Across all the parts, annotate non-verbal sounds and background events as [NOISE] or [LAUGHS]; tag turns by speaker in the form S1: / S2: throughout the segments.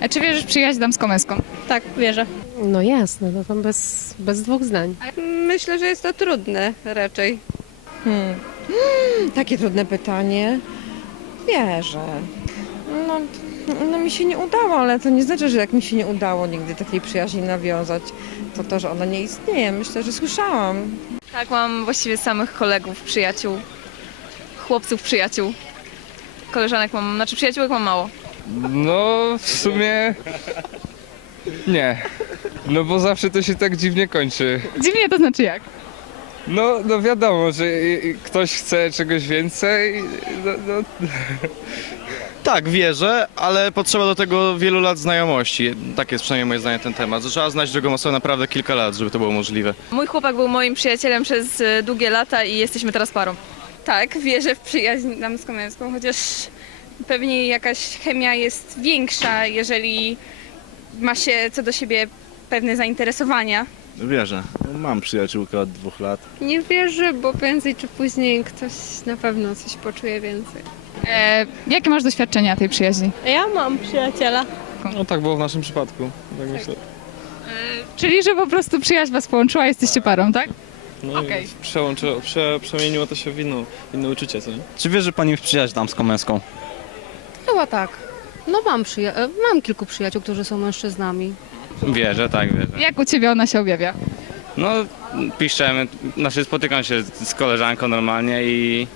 S1: A czy wierzysz w przyjaźń damsko-męską?
S2: Tak, wierzę.
S3: No jasne, no to bez, bez dwóch zdań.
S2: Myślę, że jest to trudne raczej.
S4: Hmm. [GASPS] Takie trudne pytanie. Wierzę. No, no mi się nie udało, ale to nie znaczy, że jak mi się nie udało nigdy takiej przyjaźni nawiązać, to to, że ona nie istnieje. Myślę, że słyszałam.
S5: Tak, mam właściwie samych kolegów, przyjaciół, chłopców, przyjaciół. Koleżanek mam, znaczy przyjaciółek mam mało.
S6: No, w sumie nie. No bo zawsze to się tak dziwnie kończy.
S1: Dziwnie to znaczy jak?
S6: No, no wiadomo, że i- i ktoś chce czegoś więcej. No, no,
S7: Tak, wierzę, ale potrzeba do tego wielu lat znajomości. Tak jest przynajmniej moje zdanie na ten temat. Że trzeba znać drugą osobę naprawdę kilka lat, żeby to było możliwe.
S5: Mój chłopak był moim przyjacielem przez e, długie lata i jesteśmy teraz parą.
S2: Tak, wierzę w przyjaźń damsko-męską, chociaż pewnie jakaś chemia jest większa, jeżeli ma się co do siebie pewne zainteresowania.
S8: Wierzę. Mam przyjaciółkę od dwóch lat.
S9: Nie wierzę, bo prędzej czy później ktoś na pewno coś poczuje więcej.
S1: E, jakie masz doświadczenia tej przyjaźni?
S2: Ja mam przyjaciela.
S6: no tak było w naszym przypadku. Tak myślę.
S1: Czyli, że po prostu przyjaźń was połączyła, jesteście parą, tak?
S6: No
S1: Okej.
S6: i prze, przemieniło to się w inną, inne uczucie, co nie?
S7: Czy wierzy pani w przyjaźń damsko-męską?
S3: Chyba tak. No mam, przyja- e, mam kilku przyjaciół, którzy są mężczyznami.
S10: Wierzę, tak, wierzę.
S1: Jak u ciebie ona się objawia?
S10: No, piszemy, znaczy spotykam się z koleżanką normalnie i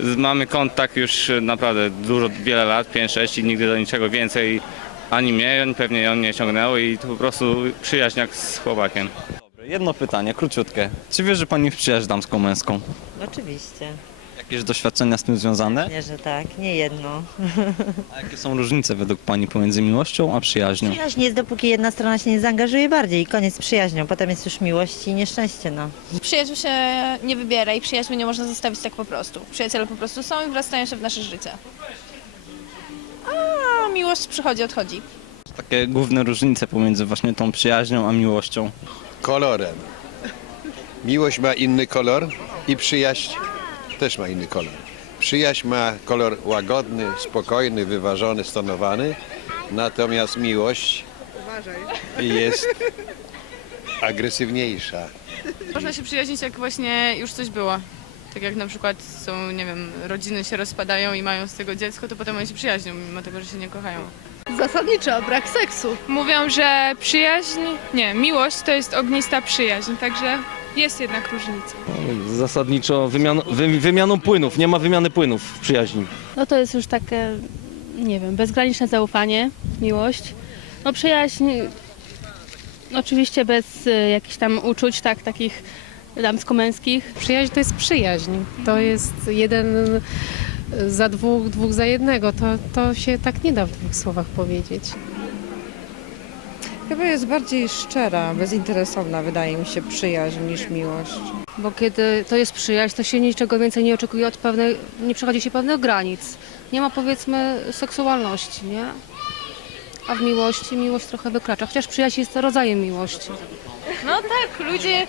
S10: z- mamy kontakt już naprawdę dużo, wiele lat, 5-6 i nigdy do niczego więcej ani mnie, ani pewnie ją nie ciągnęło i to po prostu przyjaźń jak z chłopakiem.
S7: Jedno pytanie, króciutkie. Czy wierzy pani w przyjaźń damsko-męską?
S11: Oczywiście,
S7: Jakieś doświadczenia z tym związane?
S11: nie, że tak, nie jedno. [LAUGHS]
S7: A jakie są różnice według pani pomiędzy miłością a przyjaźnią?
S11: Przyjaźń jest, dopóki jedna strona się nie zaangażuje bardziej i koniec z przyjaźnią. Potem jest już miłość i nieszczęście, no.
S2: Przyjaciół się nie wybiera i przyjaciół nie można zostawić tak po prostu. Przyjaciele po prostu są i wrastają się w nasze życie. A miłość przychodzi, odchodzi.
S7: Takie główne różnice pomiędzy właśnie tą przyjaźnią a miłością.
S8: Kolorem. Miłość ma inny kolor i przyjaźń też ma inny kolor. Przyjaźń ma kolor łagodny, spokojny, wyważony, stonowany, natomiast miłość jest agresywniejsza.
S9: Można się przyjaźnić, jak właśnie już coś było. Tak jak na przykład są, nie wiem, rodziny się rozpadają i mają z tego dziecko, to potem oni się przyjaźnią, mimo tego, że się nie kochają.
S2: Zasadniczo brak seksu.
S9: Mówią, że przyjaźń, nie, miłość to jest ognista przyjaźń, także jest jednak różnica.
S7: Zasadniczo wymian, wy, wymianą płynów, nie ma wymiany płynów w przyjaźni.
S2: No to jest już takie, nie wiem, bezgraniczne zaufanie, miłość. No przyjaźń, oczywiście bez y, jakichś tam uczuć, tak, takich damsko-męskich.
S3: Przyjaźń to jest przyjaźń. To jest jeden za dwóch, dwóch za jednego. To, to się tak nie da w dwóch słowach powiedzieć.
S4: Chyba jest bardziej szczera, bezinteresowna, wydaje mi się, przyjaźń niż miłość.
S3: Bo kiedy to jest przyjaźń, to się niczego więcej nie oczekuje od pewnej, nie przechodzi się pewnych granic. Nie ma powiedzmy seksualności, nie? A w miłości miłość trochę wykracza, chociaż przyjaźń jest rodzajem miłości.
S5: No tak, ludzie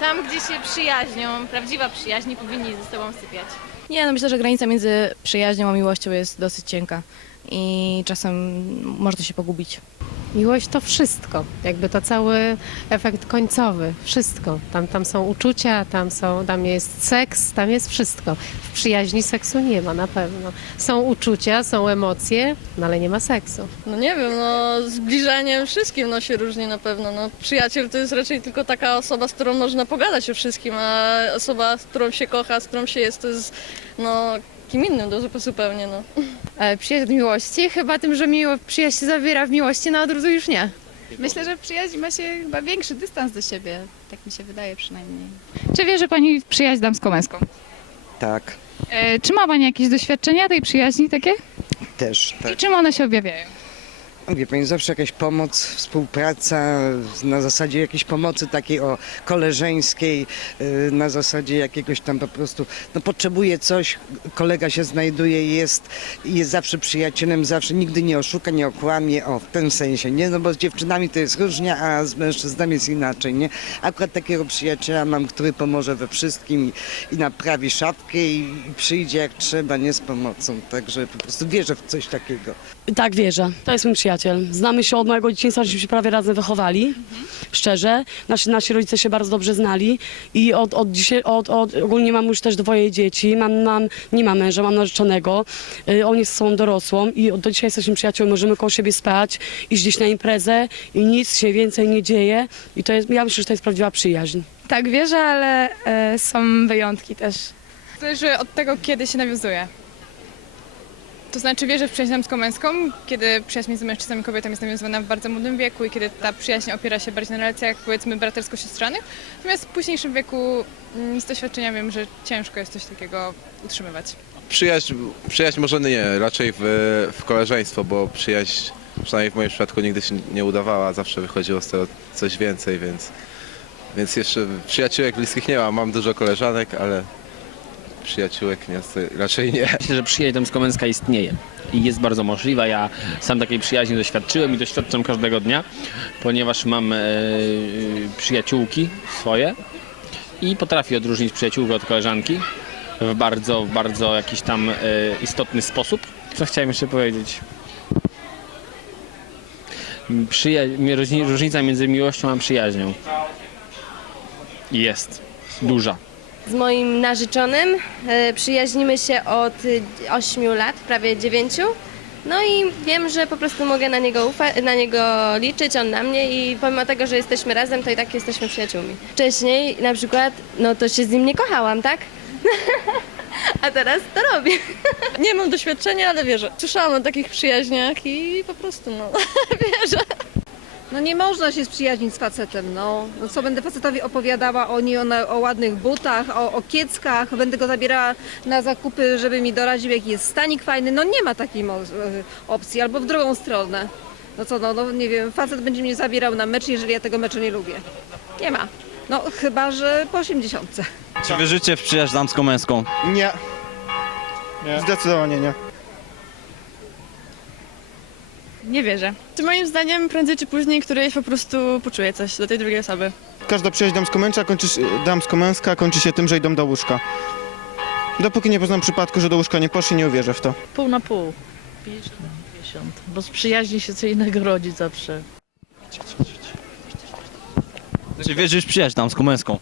S5: tam, gdzie się przyjaźnią, prawdziwa przyjaźń, powinni ze sobą sypiać.
S2: Nie, no myślę, że granica między przyjaźnią a miłością jest dosyć cienka i czasem można się pogubić.
S3: Miłość to wszystko, jakby to cały efekt końcowy, wszystko. Tam, tam są uczucia, tam, są, tam jest seks, tam jest wszystko. W przyjaźni seksu nie ma na pewno. Są uczucia, są emocje, no ale nie ma seksu.
S2: No nie wiem, no zbliżeniem wszystkim no się różni na pewno. No, przyjaciel to jest raczej tylko taka osoba, z którą można pogadać o wszystkim, a osoba, z którą się kocha, z którą się jest, to jest no kim innym do zupełnie, no. [LAUGHS]
S9: Przyjaźń miłości, chyba tym, że miło, przyjaźń się zawiera w miłości, no a drudzy już nie.
S1: Myślę, że przyjaźń ma się chyba większy dystans do siebie. Tak mi się wydaje przynajmniej. Czy wierzy pani w przyjaźń damsko-męską?
S4: Tak,
S1: E, czy ma pani jakieś doświadczenia tej przyjaźni takie?
S4: też.
S1: I czym one się objawiają?
S4: Wie pani, zawsze jakaś pomoc, współpraca na zasadzie jakiejś pomocy takiej o koleżeńskiej, y, na zasadzie jakiegoś tam po prostu, no potrzebuje coś, kolega się znajduje, jest, jest zawsze przyjacielem, zawsze nigdy nie oszuka, nie okłamie, o w tym sensie, nie? No bo z dziewczynami to jest różnie, a z mężczyznami jest inaczej, nie? Akurat takiego przyjaciela mam, który pomoże we wszystkim i, i naprawi szafkę i, i przyjdzie jak trzeba, nie z pomocą, także po prostu wierzę w coś takiego.
S2: Tak, wierzę. To jest mój przyjaciel.
S12: Przyjaciel. Znamy się od mojego dzieciństwa, żeśmy się prawie razem wychowali. Szczerze. Nasi, nasi rodzice się bardzo dobrze znali i od, od dzisiaj, od, od, ogólnie mam już też dwoje dzieci. Mam, mam, nie mam męża, mam narzeczonego. Y, on jest są dorosłą i od, do dzisiaj jesteśmy przyjaciółmi. Możemy koło siebie spać, iść gdzieś na imprezę i nic się więcej nie dzieje. I to jest, ja myślę, że to jest prawdziwa przyjaźń.
S5: Tak, wierzę, ale e, są wyjątki też. Zależy od tego, kiedy się nawiązuje. To znaczy wierzę w przyjaźń damsko-męską, kiedy przyjaźń między mężczyzną i kobietą jest nawiązywana w bardzo młodym wieku i kiedy ta przyjaźń opiera się bardziej na relacjach powiedzmy bratersko-siostrzanych. Natomiast w późniejszym wieku mm, z doświadczenia wiem, że ciężko jest coś takiego utrzymywać.
S13: Przyjaźń, przyjaźń może nie, raczej w, w koleżeństwo, bo przyjaźń przynajmniej w moim przypadku nigdy się nie udawała, zawsze wychodziło z tego coś więcej, więc, więc jeszcze przyjaciółek bliskich nie mam. Mam dużo koleżanek, ale przyjaciółek niestety raczej nie.
S14: Myślę, że przyjaźń damsko-męska istnieje i jest bardzo możliwa. Ja sam takiej przyjaźni doświadczyłem i doświadczam każdego dnia, ponieważ mam e, przyjaciółki swoje i potrafię odróżnić przyjaciółkę od koleżanki w bardzo, w bardzo jakiś tam e, istotny sposób. Co chciałem jeszcze powiedzieć? Przyja- różni- różnica między miłością a przyjaźnią jest duża.
S15: Z moim narzeczonym e, przyjaźnimy się od 8 lat, prawie 9. No i wiem, że po prostu mogę na niego, ufa- na niego liczyć, on na mnie i pomimo tego, że jesteśmy razem, to i tak jesteśmy przyjaciółmi. Wcześniej na przykład, no to się z nim nie kochałam, tak? [LAUGHS] A teraz to robię. [LAUGHS]
S2: Nie mam doświadczenia, ale wierzę. Słyszałam o takich przyjaźniach i po prostu no, [LAUGHS] wierzę.
S16: No nie można się sprzyjaźnić z facetem, no. no co będę facetowi opowiadała o, nie, o, o ładnych butach, o, o kieckach, będę go zabierała na zakupy, żeby mi doradził jaki jest stanik fajny. No nie ma takiej e, opcji, albo w drugą stronę. No co, no, no nie wiem, facet będzie mnie zabierał na mecz, jeżeli ja tego meczu nie lubię. Nie ma. No chyba, że po 80.
S7: Czy wierzycie w przyjaźń damsko-męską?
S17: Nie. Zdecydowanie nie.
S5: Nie wierzę. Czy moim zdaniem prędzej czy później któryś po prostu poczuje coś do tej drugiej osoby.
S17: Każda przyjaźń damsko-męska kończy, się- damsko-męska kończy się tym, że idą do łóżka. Dopóki nie poznam przypadku, że do łóżka nie poszli, nie uwierzę w to.
S18: Pół na pół. 50 na 50. Bo z przyjaźni się co innego rodzi zawsze.
S7: Czy wierzysz w przyjaźń damsko-męską?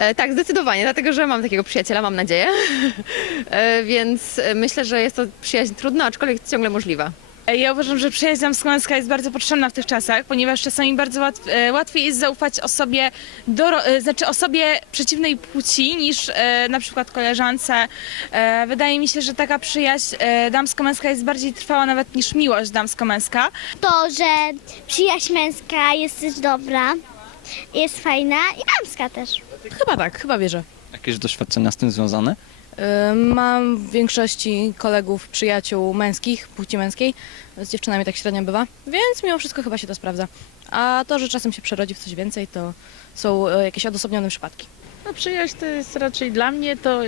S5: E, tak, zdecydowanie, dlatego że mam takiego przyjaciela, mam nadzieję. [LAUGHS] e, więc e, myślę, że jest to przyjaźń trudna, aczkolwiek ciągle możliwa.
S1: Ja uważam, że przyjaźń damsko-męska jest bardzo potrzebna w tych czasach, ponieważ czasami bardzo łatw, e, łatwiej jest zaufać osobie, doro, e, znaczy osobie przeciwnej płci niż e, na przykład koleżance. E, wydaje mi się, że taka przyjaźń e, damsko-męska jest bardziej trwała nawet niż miłość damsko-męska.
S19: To, że przyjaźń męska jest też dobra, jest fajna i damska też.
S20: Chyba tak, chyba wierzę.
S7: Jakieś doświadczenia z tym związane?
S20: Y, Mam w większości kolegów, przyjaciół męskich, płci męskiej. Z dziewczynami tak średnio bywa, więc mimo wszystko chyba się to sprawdza. A to, że czasem się przerodzi w coś więcej, to są y, jakieś odosobnione przypadki.
S18: No przyjaźń to jest raczej dla mnie to...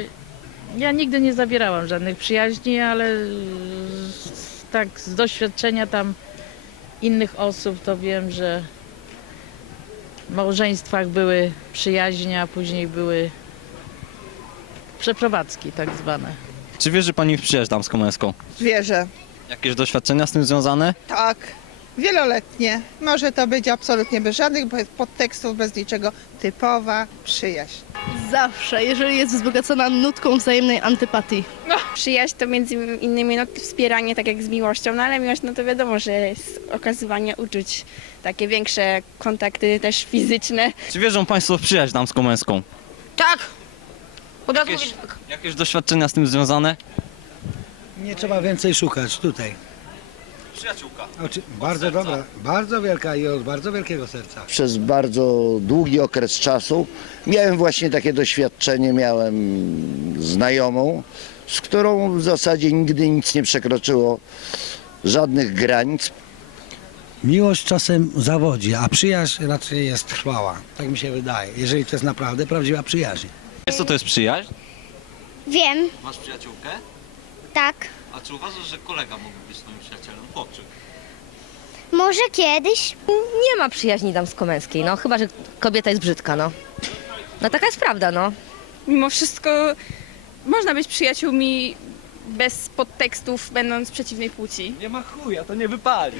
S18: Ja nigdy nie zawierałam żadnych przyjaźni, ale z, tak z doświadczenia tam innych osób to wiem, że małżeństwach były przyjaźnie, a później były przeprowadzki tak zwane.
S7: Czy wierzy pani w przyjaźń damsko-męską?
S21: Wierzę,
S7: Jakieś doświadczenia z tym związane?
S21: tak. Wieloletnie. Może to być absolutnie bez żadnych podtekstów, bez niczego. Typowa przyjaźń.
S22: Zawsze, jeżeli jest wzbogacona nutką wzajemnej antypatii.
S23: Przyjaźń to między innymi no, wspieranie tak jak z miłością, no ale miłość no to wiadomo, że jest okazywanie uczuć, takie większe kontakty też fizyczne.
S7: Czy wierzą państwo w przyjaźń damsko-męską?
S16: Tak! Od razu
S7: Jakieś-
S16: tak.
S7: Jakieś doświadczenia z tym związane?
S24: Nie trzeba więcej szukać tutaj.
S7: Przyjaciółka.
S24: Bardzo dobra, bardzo wielka i od bardzo wielkiego serca.
S25: Przez bardzo długi okres czasu miałem właśnie takie doświadczenie, miałem znajomą, z którą w zasadzie nigdy nic nie przekroczyło żadnych granic.
S24: Miłość czasem zawodzi, a przyjaźń raczej jest trwała. Tak mi się wydaje, jeżeli to jest naprawdę prawdziwa przyjaźń.
S7: Wiesz co to jest przyjaźń?
S19: Wiem,
S7: Masz przyjaciółkę?
S19: tak.
S7: Czy uważasz, że kolega mógłby być twoim przyjacielem? Chłopczyk.
S19: Może kiedyś.
S26: Nie ma przyjaźni damsko-męskiej, no chyba, że kobieta jest brzydka, no. No taka jest prawda, no.
S5: Mimo wszystko można być przyjaciółmi
S26: bez podtekstów, będąc przeciwnej płci.
S8: Nie ma chuja, to nie wypali.